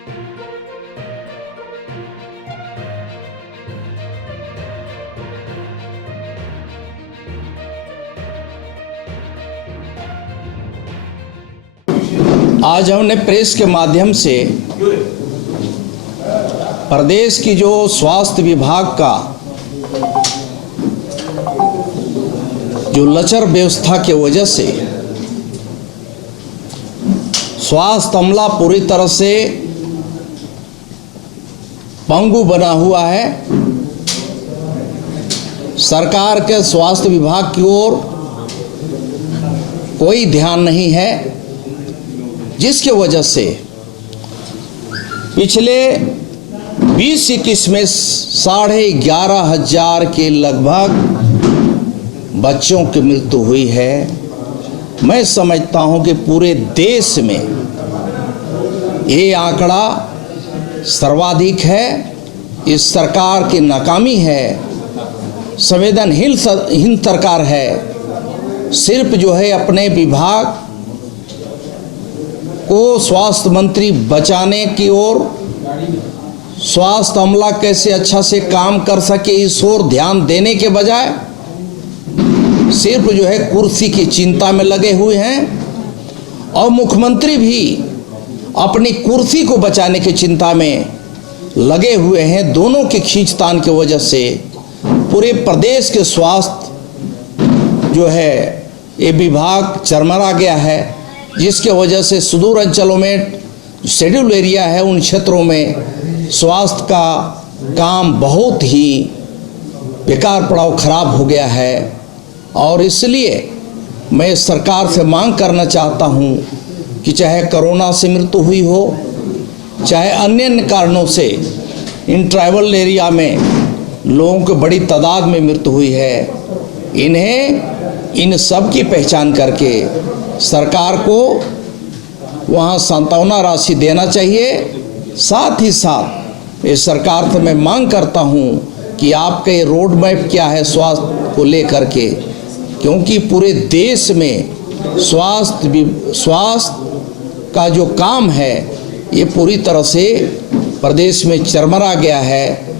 आज हमने प्रेस के माध्यम से प्रदेश की जो स्वास्थ्य विभाग का जो लचर व्यवस्था के वजह से स्वास्थ्य अमला पूरी तरह से पंगु बना हुआ है। सरकार के स्वास्थ्य विभाग की ओर कोई ध्यान नहीं है, जिसके वजह से पिछले 20-21 में 11,500 के लगभग बच्चों की मृत्यु हुई है। मैं समझता हूं कि पूरे देश में ये आंकड़ा सर्वाधिक है। इस सरकार की नाकामी है, संवेदनहीन सरकार है। सिर्फ जो है अपने विभाग को स्वास्थ्य मंत्री बचाने की ओर, स्वास्थ्य अमला कैसे अच्छा से काम कर सके इस ओर ध्यान देने के बजाय सिर्फ जो है कुर्सी की चिंता में लगे हुए हैं। और मुख्यमंत्री भी अपनी कुर्सी को बचाने की चिंता में लगे हुए हैं। दोनों के खींचतान की वजह से पूरे प्रदेश के स्वास्थ्य जो है ये विभाग चरमरा गया है, जिसके वजह से सुदूर अंचलों में शेड्यूल एरिया है, उन क्षेत्रों में स्वास्थ्य का काम बहुत ही बेकार पड़ाव खराब हो गया है। और इसलिए मैं सरकार से मांग करना चाहता हूं कि चाहे कोरोना से मृत्यु हुई हो, चाहे अन्य कारणों से इन ट्राइबल एरिया में लोगों की बड़ी तादाद में मृत्यु हुई है, इन्हें इन सब की पहचान करके सरकार को वहाँ सांत्वना राशि देना चाहिए। साथ ही साथ इस सरकार से मैं मांग करता हूँ कि आपका ये रोड मैप क्या है स्वास्थ्य को लेकर के, क्योंकि पूरे देश में स्वास्थ्य का जो काम है ये पूरी तरह से प्रदेश में चरमरा गया है।